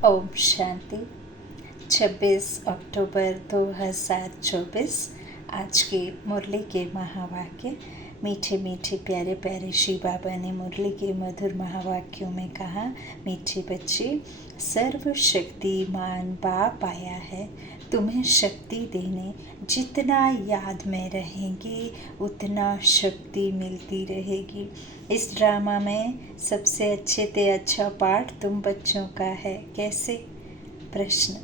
ओम शांति। 26 अक्टूबर 2024 आज के मुरली के महावाक्य। मीठे मीठे प्यारे प्यारे श्री बाबा ने मुरली के मधुर महावाक्यों में कहा, मीठे बच्चे, सर्वशक्तिमान बाप आया है तुम्हें शक्ति देने। जितना याद में रहेंगे उतना शक्ति मिलती रहेगी। इस ड्रामा में सबसे अच्छे से अच्छा पार्ट तुम बच्चों का है। कैसे? प्रश्न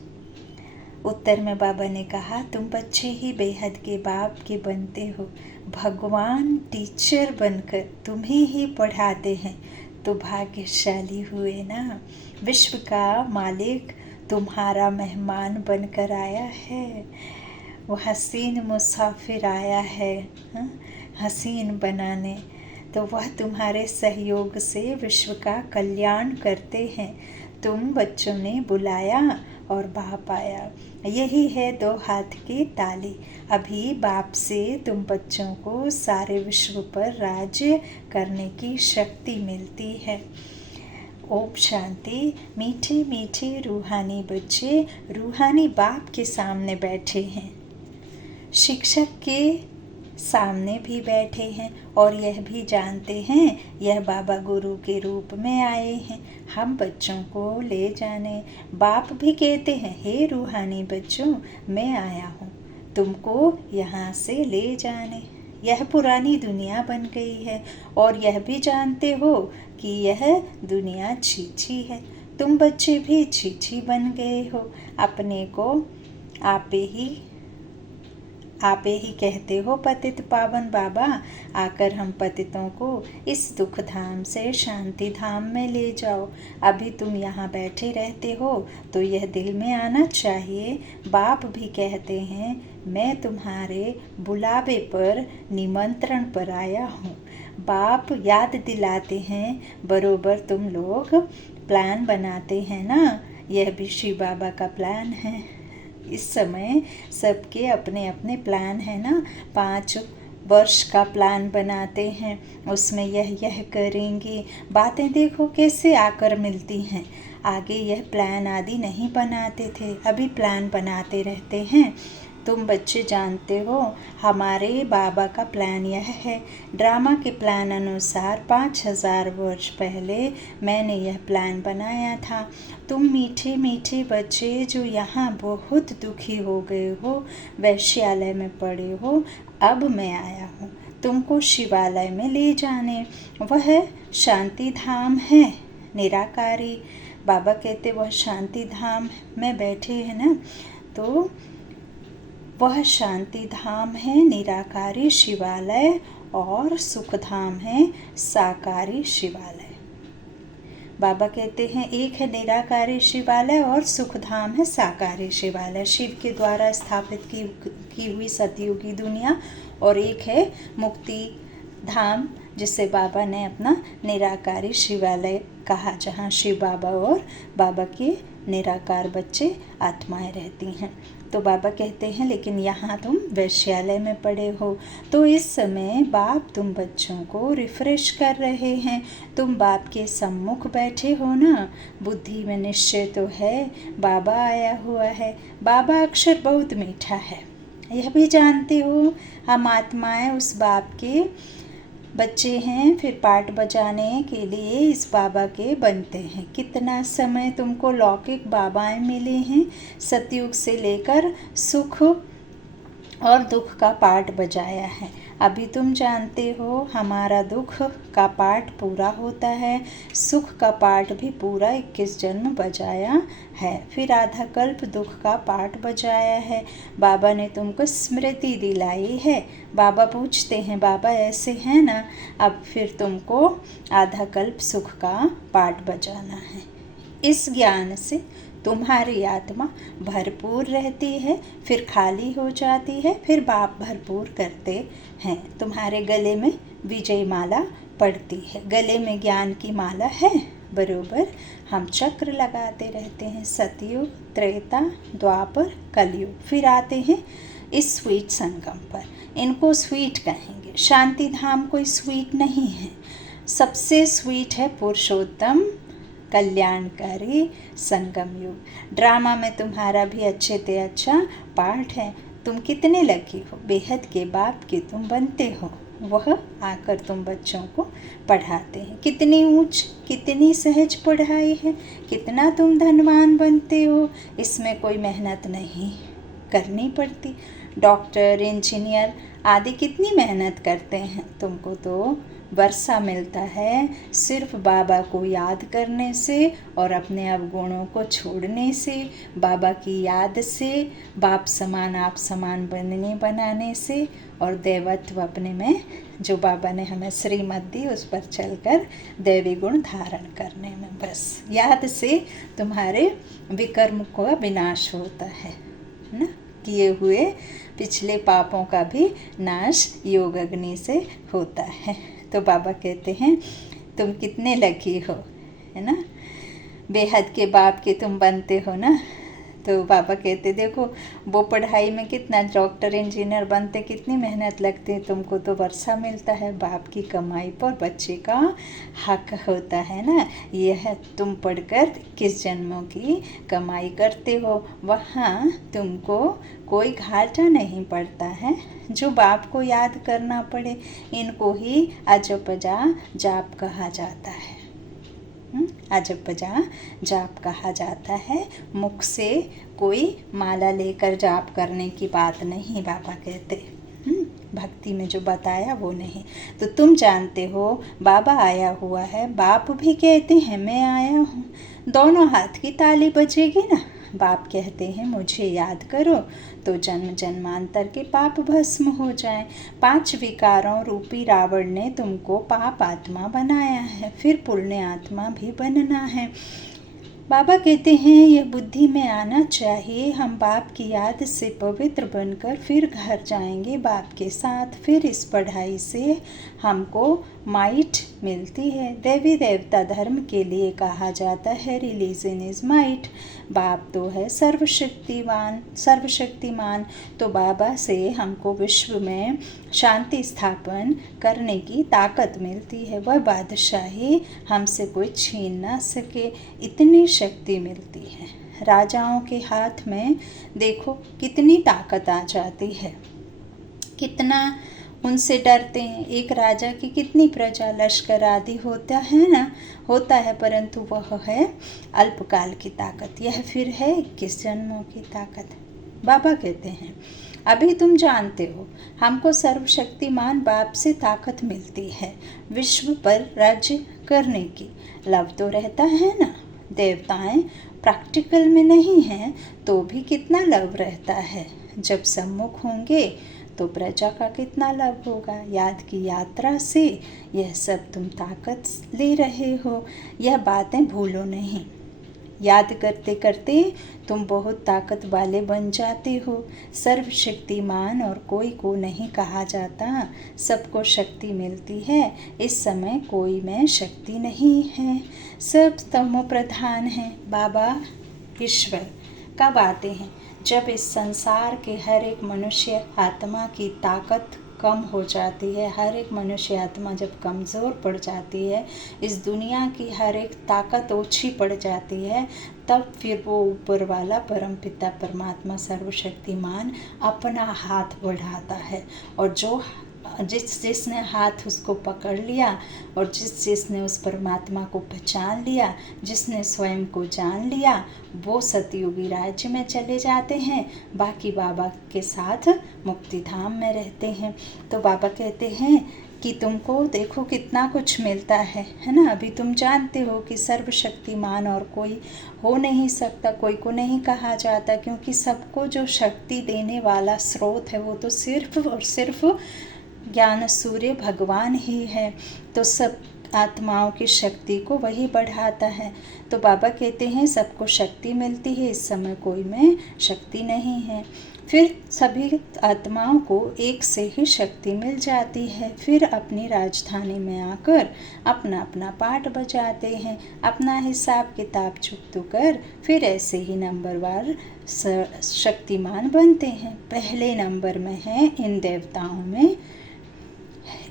उत्तर में बाबा ने कहा, तुम बच्चे ही बेहद के बाप के बनते हो। भगवान टीचर बनकर तुम्हें ही पढ़ाते हैं तो भाग्यशाली हुए ना। विश्व का मालिक तुम्हारा मेहमान बनकर आया है। वो हसीन मुसाफिर आया है हसीन बनाने, तो वह तुम्हारे सहयोग से विश्व का कल्याण करते हैं। तुम बच्चों ने बुलाया और बाप आया। यही है दो हाथ की ताली। अभी बाप से तुम बच्चों को सारे विश्व पर राज्य करने की शक्ति मिलती है। ओम शांति। मीठे मीठे रूहानी बच्चे रूहानी बाप के सामने बैठे हैं, शिक्षक के सामने भी बैठे हैं और यह भी जानते हैं यह बाबा गुरु के रूप में आए हैं हम बच्चों को ले जाने। बाप भी कहते हैं, हे रूहानी बच्चों, मैं आया हूँ तुमको यहाँ से ले जाने। यह पुरानी दुनिया बन गई है और यह भी जानते हो कि यह दुनिया छीछी है। तुम बच्चे भी छीछी बन गए हो। अपने को आपे ही कहते हो पतित पावन बाबा, आकर हम पतितों को इस दुख धाम से शांति धाम में ले जाओ। अभी तुम यहाँ बैठे रहते हो तो यह दिल में आना चाहिए। बाप भी कहते हैं, मैं तुम्हारे बुलावे पर निमंत्रण पर आया हूँ। बाप याद दिलाते हैं, बरोबर तुम लोग प्लान बनाते हैं ना। यह भी श्री बाबा का प्लान है। इस समय सबके अपने अपने प्लान है ना। 5 वर्ष का प्लान बनाते हैं, उसमें यह करेंगे। बातें देखो कैसे आकर मिलती हैं। आगे यह प्लान आदि नहीं बनाते थे, अभी प्लान बनाते रहते हैं। तुम बच्चे जानते हो हमारे बाबा का प्लान यह है। ड्रामा के प्लान अनुसार 5000 वर्ष पहले मैंने यह प्लान बनाया था। तुम मीठे मीठे बच्चे जो यहाँ बहुत दुखी हो गए हो, वैश्यालय में पड़े हो, अब मैं आया हूँ तुमको शिवालय में ले जाने। वह शांति धाम है निराकारी। बाबा कहते वह शांति धाम में बैठे हैं ना, तो वह शांति धाम है निराकारी शिवालय और सुख धाम है साकारी शिवालय। बाबा कहते हैं एक है निराकारी शिवालय और सुख धाम है साकारी शिवालय, शिव के द्वारा स्थापित की हुई सतयुगी दुनिया, और एक है मुक्ति धाम जिसे बाबा ने अपना निराकारी शिवालय कहा, जहाँ शिव बाबा और बाबा के निराकार बच्चे आत्माएं रहती हैं। तो बाबा कहते हैं लेकिन यहाँ तुम वैश्यालय में पड़े हो, तो इस समय बाप तुम बच्चों को रिफ्रेश कर रहे हैं। तुम बाप के सम्मुख बैठे हो ना। बुद्धि में निश्चय तो है बाबा आया हुआ है। बाबा अक्षर बहुत मीठा है, यह भी जानते हो। हम आत्माएं उस बाप के बच्चे हैं, फिर पाठ बजाने के लिए इस बाबा के बनते हैं। कितना समय तुमको लौकिक बाबाएं मिले हैं, सतयुग से लेकर सुख और दुख का पाठ बजाया है। अभी तुम जानते हो हमारा दुख का पाठ पूरा होता है, सुख का पाठ भी पूरा 21 जन्म बजाया है, फिर आधा कल्प दुख का पाठ बजाया है। बाबा ने तुमको स्मृति दिलाई है। बाबा पूछते हैं, बाबा ऐसे हैं ना, अब फिर तुमको आधा कल्प सुख का पाठ बजाना है। इस ज्ञान से तुम्हारी आत्मा भरपूर रहती है, फिर खाली हो जाती है, फिर बाप भरपूर करते हैं। तुम्हारे गले में विजय माला पड़ती है, गले में ज्ञान की माला है, बरोबर हम चक्र लगाते रहते हैं। सतयुग, त्रेता, द्वापर, कलयुग, फिर आते हैं इस स्वीट संगम पर। इनको स्वीट कहेंगे। शांति धाम कोई स्वीट नहीं है, सबसे स्वीट है पुरुषोत्तम कल्याणकारी संगम युग। ड्रामा में तुम्हारा भी अच्छे से अच्छा पार्ट है। तुम कितने लकी हो, बेहद के बाप के तुम बनते हो। वह आकर तुम बच्चों को पढ़ाते हैं। कितनी ऊंच, कितनी सहज पढ़ाई है, कितना तुम धनवान बनते हो। इसमें कोई मेहनत नहीं करनी पड़ती। डॉक्टर, इंजीनियर आदि कितनी मेहनत करते हैं। तुमको तो वर्षा मिलता है सिर्फ बाबा को याद करने से और अपने अवगुणों को छोड़ने से, बाबा की याद से, बाप समान आप समान बनाने से और देवत्व अपने में जो बाबा ने हमें श्रीमत दी उस पर चलकर दैवी गुण धारण करने में। बस याद से तुम्हारे विकर्म का विनाश होता है ना। किए हुए पिछले पापों का भी नाश योग अग्नि से होता है। तो बाबा कहते हैं तुम कितने लकी हो, है ना, बेहद के बाप के तुम बनते हो ना। तो बाबा कहते देखो वो पढ़ाई में कितना, डॉक्टर इंजीनियर बनते कितनी मेहनत लगती है। तुमको तो वर्षा मिलता है, बाप की कमाई पर बच्चे का हक होता है ना। यह तुम पढ़कर किस जन्मों की कमाई करते हो, वहाँ तुमको कोई घाटा नहीं पड़ता है। जो बाप को याद करना पड़े, इनको ही अजपजा जाप कहा जाता है। अजपजा जाप कहा जाता है। मुख से कोई माला लेकर जाप करने की बात नहीं बाबा कहते। भक्ति में जो बताया वो नहीं। तो तुम जानते हो बाबा आया हुआ है, बाप भी कहते हैं मैं आया हूँ। दोनों हाथ की ताली बजेगी ना। बाप कहते हैं मुझे याद करो तो जन्म जन्मांतर के पाप भस्म हो जाएं। 5 विकारों रूपी रावण ने तुमको पाप आत्मा बनाया है, फिर पुण्य आत्मा भी बनना है। बाबा कहते हैं यह बुद्धि में आना चाहिए। हम बाप की याद से पवित्र बनकर फिर घर जाएंगे बाप के साथ। फिर इस पढ़ाई से हमको माइट मिलती है। देवी देवता धर्म के लिए कहा जाता है रिलीजन इज माइट। बाप तो है सर्वशक्तिमान। तो बाबा से हमको विश्व में शांति स्थापन करने की ताकत मिलती है। वह बादशाही हमसे कोई छीन ना सके, इतनी शक्ति मिलती है। राजाओं के हाथ में देखो कितनी ताकत आ जाती है, कितना उनसे डरते हैं। एक राजा की कितनी प्रजा, लश्कर आदि होता है, परंतु वह है अल्पकाल की ताकत। यह फिर है 21 जन्मों की ताकत। बाबा कहते हैं अभी तुम जानते हो हमको सर्वशक्तिमान बाप से ताकत मिलती है विश्व पर राज्य करने की। लव तो रहता है ना। देवताएं प्रैक्टिकल में नहीं हैं तो भी कितना लव रहता है। जब सम्मुख होंगे तो प्रजा का कितना लाभ होगा। याद की यात्रा से यह सब तुम ताकत ले रहे हो, यह बातें भूलो नहीं। याद करते करते तुम बहुत ताकत वाले बन जाते हो। सर्वशक्तिमान और कोई को नहीं कहा जाता, सबको शक्ति मिलती है। इस समय कोई में शक्ति नहीं है, सब तमो प्रधान है। बाबा ईश्वर कब आते हैं? जब इस संसार के हर एक मनुष्य आत्मा की ताकत कम हो जाती है, हर एक मनुष्य आत्मा जब कमज़ोर पड़ जाती है, इस दुनिया की हर एक ताकत ओछी पड़ जाती है, तब फिर वो ऊपर वाला परमपिता परमात्मा सर्वशक्तिमान अपना हाथ बढ़ाता है। और जो जिसने हाथ उसको पकड़ लिया और जिसने उस परमात्मा को पहचान लिया, जिसने स्वयं को जान लिया, वो सतयुगी राज्य में चले जाते हैं। बाकी बाबा के साथ मुक्ति धाम में रहते हैं। तो बाबा कहते हैं कि तुमको देखो कितना कुछ मिलता है ना। अभी तुम जानते हो कि सर्वशक्तिमान और कोई हो नहीं सकता, कोई को नहीं कहा जाता, क्योंकि सबको जो शक्ति देने वाला स्रोत है वो तो सिर्फ और सिर्फ ज्ञान सूर्य भगवान ही है। तो सब आत्माओं की शक्ति को वही बढ़ाता है। तो बाबा कहते हैं सबको शक्ति मिलती है, इस समय कोई में शक्ति नहीं है। फिर सभी आत्माओं को एक से ही शक्ति मिल जाती है। फिर अपनी राजधानी में आकर अपना अपना पाठ बजाते हैं, अपना हिसाब किताब चुकता कर फिर ऐसे ही नंबरवार शक्तिमान बनते हैं। पहले नंबर में है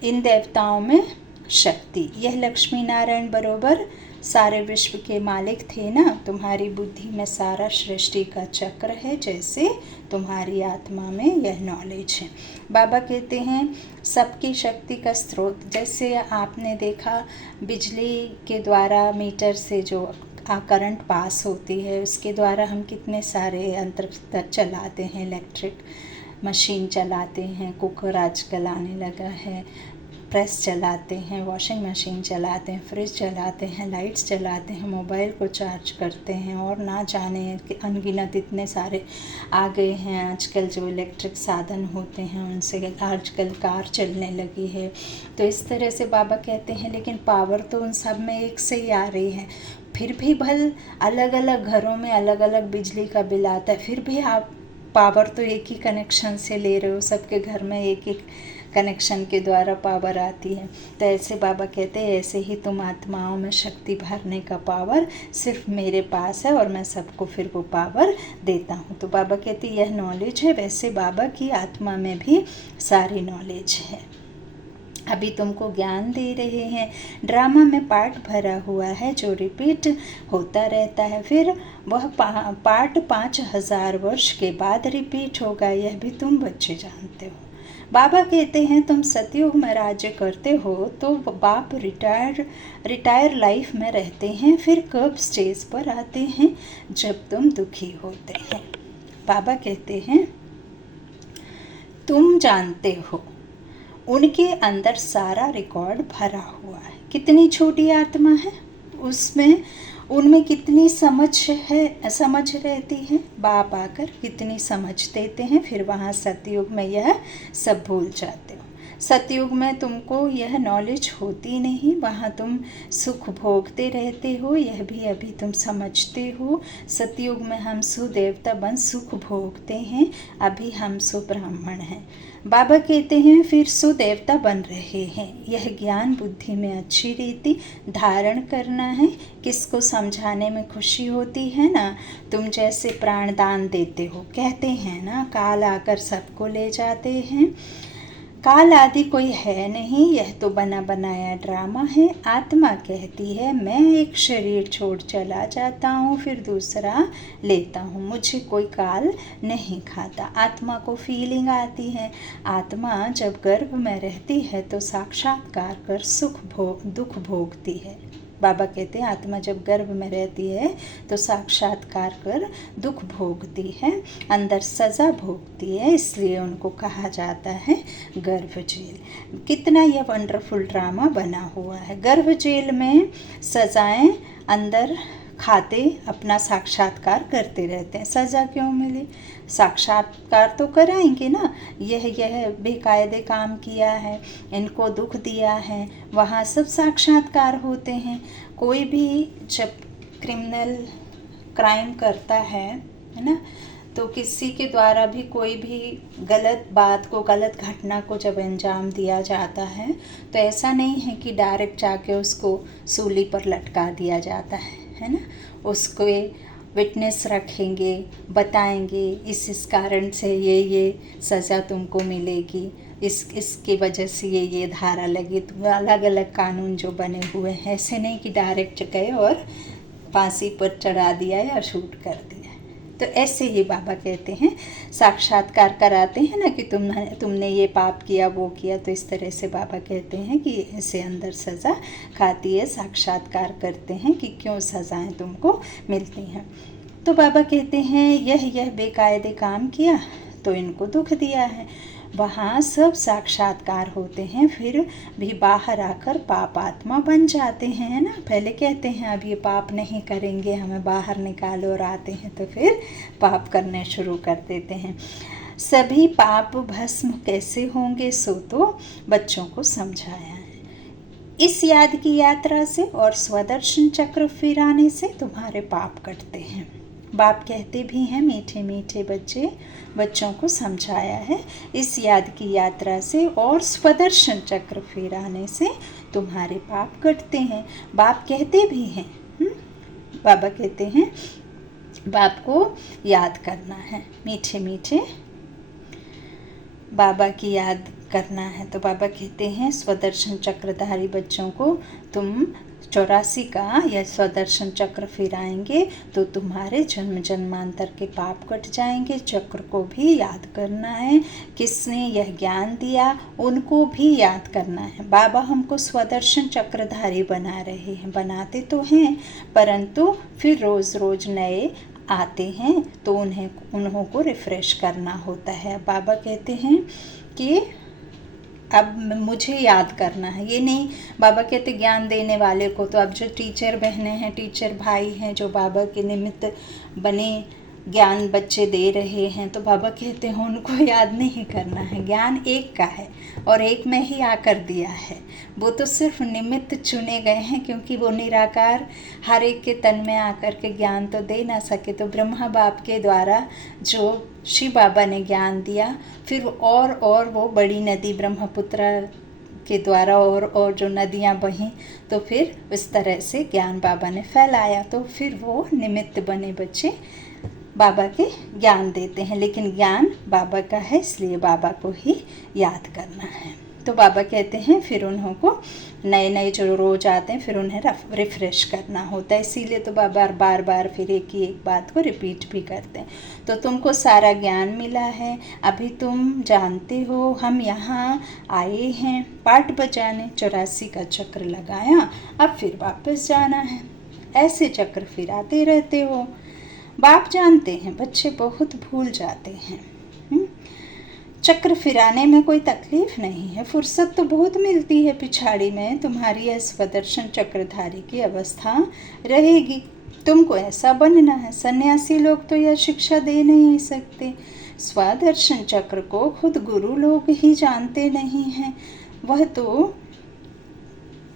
इन देवताओं में शक्ति। यह लक्ष्मी नारायण बरोबर सारे विश्व के मालिक थे ना, तुम्हारी बुद्धि में सारा सृष्टि का चक्र है, जैसे तुम्हारी आत्मा में यह नॉलेज है। बाबा कहते हैं सबकी शक्ति का स्रोत, जैसे आपने देखा बिजली के द्वारा मीटर से जो करंट पास होती है, उसके द्वारा हम कितने सारे यंत्र चलाते हैं, इलेक्ट्रिक मशीन चलाते हैं, कुकर आजकल आने लगा है, प्रेस चलाते हैं, वॉशिंग मशीन चलाते हैं, फ्रिज चलाते हैं, लाइट्स चलाते हैं, मोबाइल को चार्ज करते हैं, और ना जाने कि अनगिनत इतने सारे आ गए हैं आजकल जो इलेक्ट्रिक साधन होते हैं, उनसे आजकल कार चलने लगी है। तो इस तरह से बाबा कहते हैं लेकिन पावर तो उन सब में एक से ही आ रही है, फिर भी भल अलग अलग घरों में अलग अलग बिजली का बिल आता है, फिर भी आप पावर तो एक ही कनेक्शन से ले रहे हो, सबके घर में एक एक कनेक्शन के द्वारा पावर आती है। तो ऐसे बाबा कहते हैं ऐसे ही तुम आत्माओं में शक्ति भरने का पावर सिर्फ मेरे पास है, और मैं सबको फिर वो पावर देता हूँ। तो बाबा कहते यह नॉलेज है, वैसे बाबा की आत्मा में भी सारी नॉलेज है। अभी तुमको ज्ञान दे रहे हैं, ड्रामा में पार्ट भरा हुआ है जो रिपीट होता रहता है, फिर वह पार्ट 5000 वर्ष के बाद रिपीट होगा, यह भी तुम बच्चे जानते हो। बाबा कहते हैं तुम सतयुग में राज्य करते हो तो बाप रिटायर लाइफ में रहते हैं, फिर कब स्टेज पर आते हैं जब तुम दुखी होते हैं। बाबा कहते हैं तुम जानते हो उनके अंदर सारा रिकॉर्ड भरा हुआ है, कितनी छोटी आत्मा है, उसमें उनमें कितनी समझ रहती है, बाप आकर कितनी समझ देते हैं, फिर वहाँ सतयुग में यह सब भूल जाते हो। सतयुग में तुमको यह नॉलेज होती नहीं, वहाँ तुम सुख भोगते रहते हो, यह भी अभी तुम समझते हो। सतयुग में हम सुदेवता बन सुख भोगते हैं, अभी हम सुब्राह्मण हैं। बाबा कहते हैं फिर सुदेवता बन रहे हैं, यह ज्ञान बुद्धि में अच्छी रीति धारण करना है। किसको समझाने में खुशी होती है ना, तुम जैसे प्राणदान देते हो, कहते हैं ना काल आकर सबको ले जाते हैं, काल आदि कोई है नहीं, यह तो बना बनाया ड्रामा है। आत्मा कहती है मैं एक शरीर छोड़ चला जाता हूँ, फिर दूसरा लेता हूँ, मुझे कोई काल नहीं खाता। आत्मा को फीलिंग आती है, आत्मा जब गर्भ में रहती है तो साक्षात्कार कर दुख भोगती है। बाबा कहते हैं आत्मा जब गर्भ में रहती है तो साक्षात्कार कर दुख भोगती है, अंदर सज़ा भोगती है, इसलिए उनको कहा जाता है गर्भ जेल। कितना यह वंडरफुल ड्रामा बना हुआ है। गर्भ जेल में सज़ाएं अंदर खाते अपना साक्षात्कार करते रहते हैं। सज़ा क्यों मिली? साक्षात्कार तो कराएंगे ना, यह बेकायदे काम किया है, इनको दुख दिया है, वहाँ सब साक्षात्कार होते हैं। कोई भी जब क्रिमिनल क्राइम करता है ना, तो किसी के द्वारा भी कोई भी गलत बात को, गलत घटना को जब अंजाम दिया जाता है तो ऐसा नहीं है कि डायरेक्ट जाके उसको सूली पर लटका दिया जाता है ना। उसको विटनेस रखेंगे, बताएंगे इस कारण से ये सज़ा तुमको मिलेगी, इसकी वजह से ये धारा लगी, तो अलग अलग कानून जो बने हुए हैं, ऐसे नहीं कि डायरेक्ट गए और फांसी पर चढ़ा दिया या शूट कर दिया। तो ऐसे ही बाबा कहते हैं साक्षात्कार कराते हैं ना कि तुमने ये पाप किया वो किया, तो इस तरह से बाबा कहते हैं कि ऐसे अंदर सज़ा खाती है, साक्षात्कार करते हैं कि क्यों सज़ाएं तुमको मिलती हैं। तो बाबा कहते हैं यह बेकायदे काम किया तो इनको दुख दिया है। वहाँ सब साक्षात्कार होते हैं, फिर भी बाहर आकर पाप आत्मा बन जाते हैं ना। पहले कहते हैं अब ये पाप नहीं करेंगे, हमें बाहर निकालो, और आते हैं तो फिर पाप करने शुरू कर देते हैं। सभी पाप भस्म कैसे होंगे सो तो बच्चों को समझाया है। इस याद की यात्रा से और स्वदर्शन चक्र फिराने से तुम्हारे पाप कटते हैं। बाप कहते भी हैं मीठे मीठे बच्चों को समझाया है, इस याद की यात्रा से और स्वदर्शन चक्र फिराने से तुम्हारे पाप कटते हैं। बाप कहते भी हैं, बाबा कहते हैं बाप को याद करना है, मीठे मीठे बाबा की याद करना है। तो बाबा कहते हैं स्वदर्शन चक्रधारी बच्चों को तुम 84 का यह स्वदर्शन चक्र फिराएंगे तो तुम्हारे जन्म जन्मांतर के पाप कट जाएंगे। चक्र को भी याद करना है, किसने यह ज्ञान दिया उनको भी याद करना है। बाबा हमको स्वदर्शन चक्रधारी बना रहे हैं, बनाते तो हैं, परंतु फिर रोज़ रोज़ नए आते हैं तो उन्हों को रिफ़्रेश करना होता है। बाबा कहते हैं कि अब मुझे याद करना है, ये नहीं बाबा कहते ज्ञान देने वाले को। तो अब जो टीचर बहनें हैं, टीचर भाई हैं, जो बाबा के निमित्त बने ज्ञान बच्चे दे रहे हैं, तो बाबा कहते हैं उनको याद नहीं करना है। ज्ञान एक का है और एक में ही आकर दिया है। वो तो सिर्फ निमित्त चुने गए हैं, क्योंकि वो निराकार हर एक के तन में आकर के ज्ञान तो दे ना सके। तो ब्रह्मा बाप के द्वारा जो शिव बाबा ने ज्ञान दिया, फिर और वो बड़ी नदी ब्रह्मपुत्र के द्वारा और जो नदियाँ बहीं, तो फिर इस तरह से ज्ञान बाबा ने फैलाया। तो फिर वो निमित्त बने बच्चे बाबा के ज्ञान देते हैं, लेकिन ज्ञान बाबा का है, इसलिए बाबा को ही याद करना है। तो बाबा कहते हैं फिर उन्हों को नए नए जो रोज आते हैं फिर उन्हें रिफ़्रेश करना होता है। इसीलिए तो बाबा बार बार फिर एक ही एक बात को रिपीट भी करते हैं। तो तुमको सारा ज्ञान मिला है, अभी तुम जानते हो हम यहाँ आए हैं पाठ बजाने, 84 का चक्र लगाया, अब फिर वापस जाना है। ऐसे चक्र फिर आते रहते हो। बाप जानते हैं बच्चे बहुत भूल जाते हैं। चक्र फिराने में कोई तकलीफ नहीं है, फुर्सत तो बहुत मिलती है। पिछाड़ी में तुम्हारी यह स्वदर्शन चक्रधारी की अवस्था रहेगी, तुमको ऐसा बनना है। सन्यासी लोग तो यह शिक्षा दे नहीं सकते, स्वदर्शन चक्र को खुद गुरु लोग ही जानते नहीं हैं। वह तो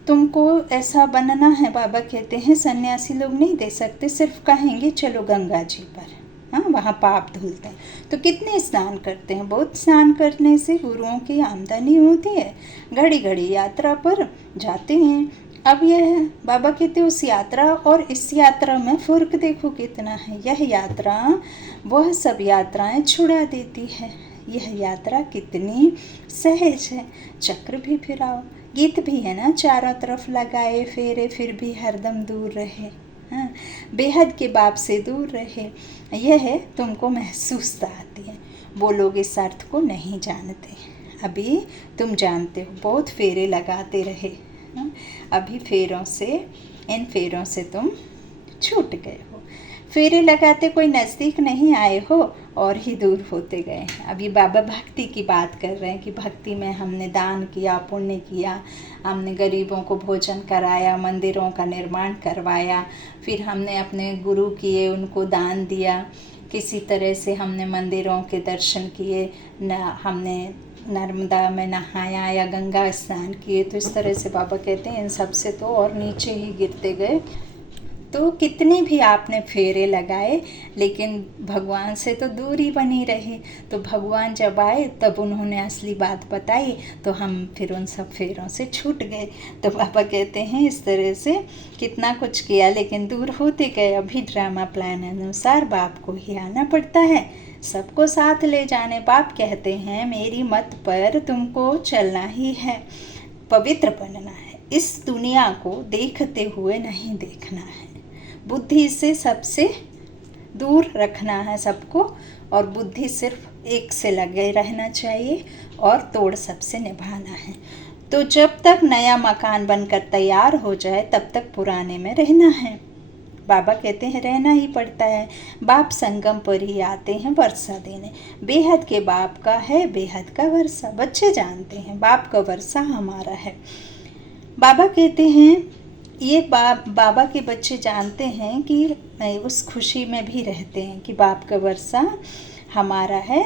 तुमको ऐसा बनना है। बाबा कहते हैं सन्यासी लोग नहीं दे सकते, सिर्फ कहेंगे चलो गंगा जी पर, हाँ वहाँ पाप धुलते हैं। तो कितने स्नान करते हैं, बहुत स्नान करने से गुरुओं की आमदनी होती है, घड़ी घड़ी यात्रा पर जाते हैं। अब यह बाबा कहते उस यात्रा और इस यात्रा में फ़र्क देखो कितना है। यह यात्रा वह सब यात्राएं छुड़ा देती है, यह यात्रा कितनी सहज है। चक्र भी फिराओ, गीत भी है ना, चारों तरफ लगाए फेरे फिर भी हरदम दूर रहे, हाँ बेहद के बाप से दूर रहे। यह है तुमको महसूसता आती है। वो लोग इस अर्थ को नहीं जानते, अभी तुम जानते हो। बहुत फेरे लगाते रहे, हाँ? अभी इन फेरों से तुम छूट गए हो। फेरे लगाते कोई नज़दीक नहीं आए हो और ही दूर होते गए हैं। अभी बाबा भक्ति की बात कर रहे हैं कि भक्ति में हमने दान किया, पुण्य किया, हमने गरीबों को भोजन कराया, मंदिरों का निर्माण करवाया, फिर हमने अपने गुरु किए, उनको दान दिया, किसी तरह से हमने मंदिरों के दर्शन किए, हमने नर्मदा में नहाया या गंगा स्नान किए। तो इस तरह से बाबा कहते हैं इन सब से तो और नीचे ही गिरते गए। तो कितने भी आपने फेरे लगाए लेकिन भगवान से तो दूरी बनी रही। तो भगवान जब आए तब उन्होंने असली बात बताई, तो हम फिर उन सब फेरों से छूट गए। तो बाबा कहते हैं इस तरह से कितना कुछ किया लेकिन दूर होते गए। अभी ड्रामा प्लान अनुसार बाप को ही आना पड़ता है, सबको साथ ले जाने। बाप कहते हैं मेरी मत पर तुमको चलना ही है, पवित्र बनना है, इस दुनिया को देखते हुए नहीं देखना है, बुद्धि से सबसे दूर रखना है सबको, और बुद्धि सिर्फ एक से लगे रहना चाहिए और तोड़ सबसे निभाना है। तो जब तक नया मकान बनकर तैयार हो जाए तब तक पुराने में रहना है। बाबा कहते हैं रहना ही पड़ता है। बाप संगम पर ही आते हैं वर्षा देने, बेहद के बाप का है बेहद का वर्षा। बच्चे जानते हैं बाप का वर्षा हमारा है। बाबा कहते हैं ये बाबा के बच्चे जानते हैं कि उस खुशी में भी रहते हैं कि बाप का वर्षा हमारा है,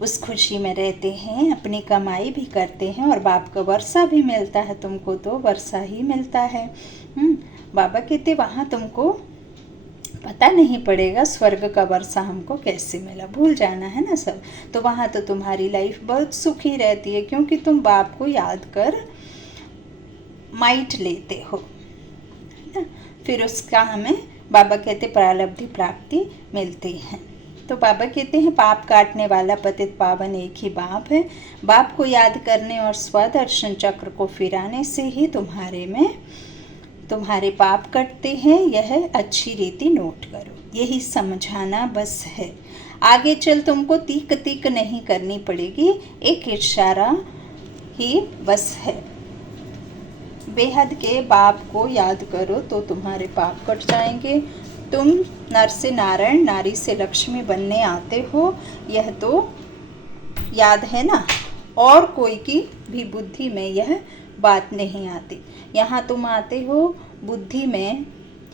उस खुशी में रहते हैं, अपनी कमाई भी करते हैं और बाप का वर्षा भी मिलता है। तुमको तो वर्षा ही मिलता है। बाबा कहते वहाँ तुमको पता नहीं पड़ेगा स्वर्ग का वर्षा हमको कैसे मिला, भूल जाना है ना सब। तो वहाँ तो तुम्हारी लाइफ बहुत सुखी रहती है, क्योंकि तुम बाप को याद कर माइट लेते हो। फिर उसका हमें बाबा कहते प्रारब्धि प्राप्ति मिलती है। तो बाबा कहते हैं पाप काटने वाला पतित पावन एक ही बाप है। बाप को याद करने और स्वदर्शन चक्र को फिराने से ही तुम्हारे में तुम्हारे पाप कटते हैं, यह अच्छी रीति नोट करो। यही समझाना बस है। आगे चल तुमको तीक तीक नहीं करनी पड़ेगी, एक इशारा ही बस है। बेहद के बाप को याद करो तो तुम्हारे पाप कट जाएंगे। तुम नर से नारायण, नारी से लक्ष्मी बनने आते हो, यह तो याद है ना। और कोई की भी बुद्धि में यह बात नहीं आती। यहाँ तुम आते हो, बुद्धि में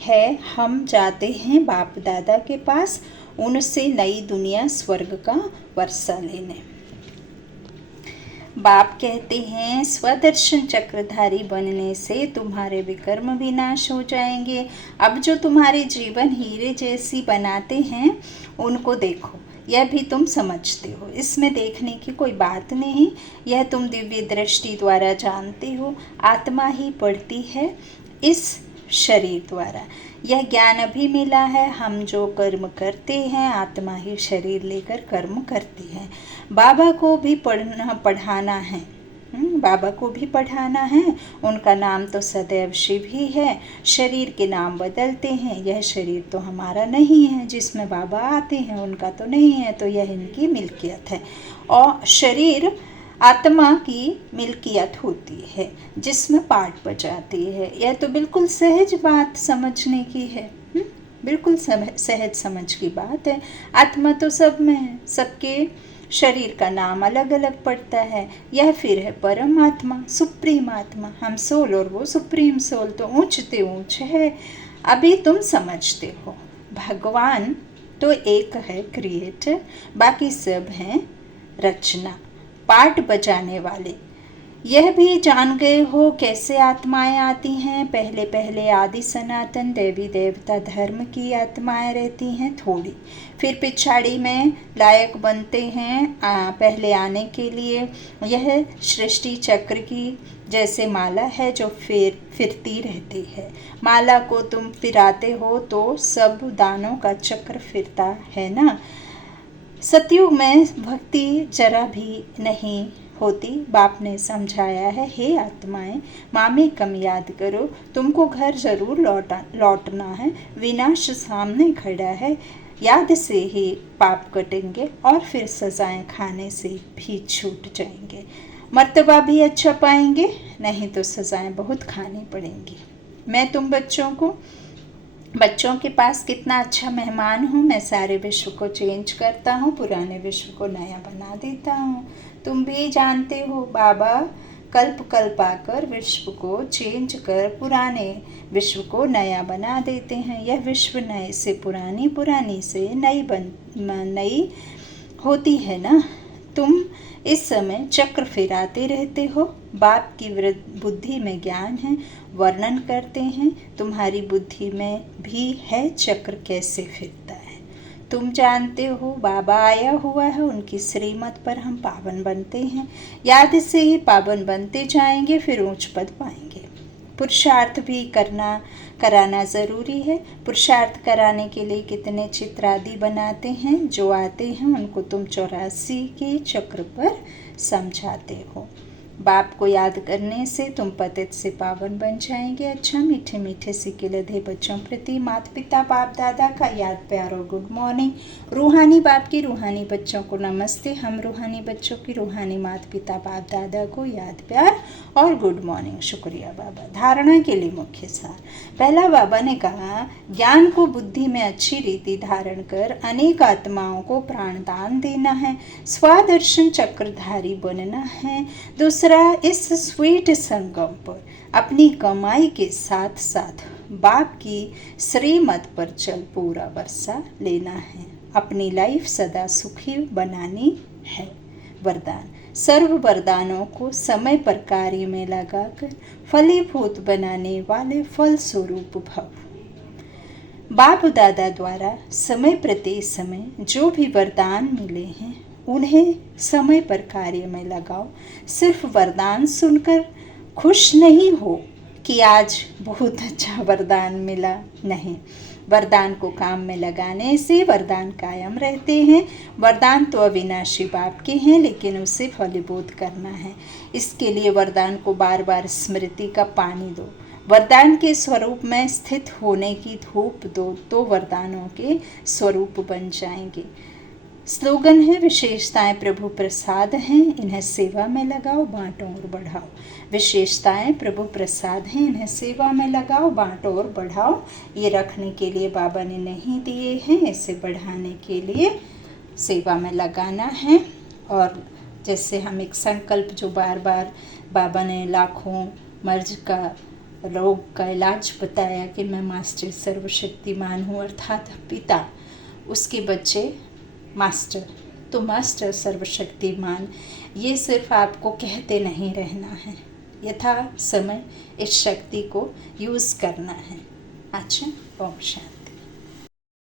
है हम जाते हैं बाप दादा के पास, उनसे नई दुनिया स्वर्ग का वर्षा लेने। बाप कहते हैं स्वदर्शन चक्रधारी बनने से तुम्हारे विकर्म विनाश हो जाएंगे। अब जो तुम्हारे जीवन हीरे जैसी बनाते हैं उनको देखो, यह भी तुम समझते हो, इसमें देखने की कोई बात नहीं। यह तुम दिव्य दृष्टि द्वारा जानते हो। आत्मा ही पढ़ती है इस शरीर द्वारा। यह ज्ञान अभी मिला है। हम जो कर्म करते हैं आत्मा ही शरीर लेकर कर्म करती है। बाबा को भी पढ़ाना है। बाबा को भी पढ़ाना है। उनका नाम तो सदैव शिव ही है। शरीर के नाम बदलते हैं। यह शरीर तो हमारा नहीं है, जिसमें बाबा आते हैं उनका तो नहीं है, तो यह इनकी मिल्कियत है। और शरीर आत्मा की मिल्कियत होती है, जिसमें पाठ बजाती है। यह तो बिल्कुल सहज बात समझने की है। बिल्कुल सहज समझ की बात है। आत्मा तो सब में है, सबके शरीर का नाम अलग अलग पड़ता है। यह फिर है परमात्मा, सुप्रीम आत्मा। हम सोल और वो सुप्रीम सोल, तो ऊंचते ऊंच है। अभी तुम समझते हो भगवान तो एक है क्रिएटर, बाकी सब हैं रचना, पाठ बजाने वाले। यह भी जान गए हो कैसे आत्माएं आती हैं। पहले पहले आदि सनातन देवी देवता धर्म की आत्माएं रहती हैं थोड़ी, फिर पिछाड़ी में लायक बनते हैं पहले आने के लिए। यह सृष्टि चक्र की जैसे माला है जो फिरती रहती है। माला को तुम फिराते हो तो सब दानों का चक्र फिरता है ना। सतयुग में भक्ति जरा भी नहीं होती। बाप ने समझाया है, हे आत्माएं मामी कम याद करो, तुमको घर जरूर लौटना है। विनाश सामने खड़ा है, याद से ही पाप कटेंगे और फिर सजाएं खाने से भी छूट जाएंगे। मर्तबा भी अच्छा पाएंगे, नहीं तो सजाएं बहुत खानी पड़ेंगी। मैं तुम बच्चों के पास कितना अच्छा मेहमान हूँ। मैं सारे विश्व को चेंज करता हूँ, पुराने विश्व को नया बना देता हूँ। तुम भी जानते हो बाबा कल्प कल्प आकर विश्व को चेंज कर पुराने विश्व को नया बना देते हैं। यह विश्व नए से पुरानी, पुरानी से नई होती है ना। तुम इस समय चक्र फिराते रहते हो। बाप की बुद्धि में ज्ञान है, वर्णन करते हैं। तुम्हारी बुद्धि में भी है चक्र कैसे फिरता है। तुम जानते हो बाबा आया हुआ है, उनकी श्रीमत पर हम पावन बनते हैं। याद से ही पावन बनते जाएंगे, फिर ऊंच पद पाएंगे। पुरुषार्थ भी कराना ज़रूरी है। पुरुषार्थ कराने के लिए कितने चित्र आदि बनाते हैं। जो आते हैं उनको तुम 84 के चक्र पर समझाते हो। बाप को याद करने से तुम पतित से पावन बन जाएंगे। अच्छा, मीठे मीठे सिक्के लधे बच्चों प्रति माता पिता बाप दादा का याद प्यार और गुड मॉर्निंग। रूहानी बाप की रूहानी बच्चों को नमस्ते। हम रूहानी बच्चों की रूहानी माता पिता बाप दादा को याद प्यार और गुड मॉर्निंग। शुक्रिया बाबा। धारणा के लिए मुख्य सार। पहला, बाबा ने कहा ज्ञान को बुद्धि में अच्छी रीति धारण कर अनेक आत्माओं को प्राणदान देना है, स्वादर्शन चक्रधारी बनना है। दूसरा, इस स्वीट संगम पर अपनी कमाई के साथ साथ बाप की श्रीमत पर चल पूरा वर्षा लेना है। अपनी लाइफ सदा सुखी बनानी है। वरदान, सर्व वरदानों को समय पर कार्य में लगाकर फलीभूत बनाने वाले फल स्वरूप भव। बाप दादा द्वारा समय प्रति समय जो भी वरदान मिले हैं उन्हें समय पर कार्य में लगाओ। सिर्फ वरदान सुनकर खुश नहीं हो कि आज बहुत अच्छा वरदान मिला, नहीं। वरदान को काम में लगाने से वरदान कायम रहते हैं। वरदान तो अविनाशी बाप के हैं, लेकिन उसे फलीभूत करना है। इसके लिए वरदान को बार बार स्मृति का पानी दो। वरदान के स्वरूप में स्थित होने की धूप दो तो वरदानों के स्वरूप बन जाएंगे। स्लोगन है, विशेषताएं प्रभु प्रसाद हैं, इन्हें सेवा में लगाओ, बांटो और बढ़ाओ। विशेषताएं प्रभु प्रसाद हैं, इन्हें सेवा में लगाओ, बांटो और बढ़ाओ। ये रखने के लिए बाबा ने नहीं दिए हैं, इसे बढ़ाने के लिए सेवा में लगाना है। और जैसे हम एक संकल्प जो बार बार बाबा ने लाखों मर्ज का रोग का इलाज बताया कि मैं मास्टर सर्वशक्तिमान हूँ, अर्थात पिता, उसके बच्चे मास्टर। तो मास्टर सर्वशक्तिमान, ये सिर्फ आपको कहते नहीं रहना है, यथा समय इस शक्ति को यूज़ करना है। अच्छा, ओम शांति।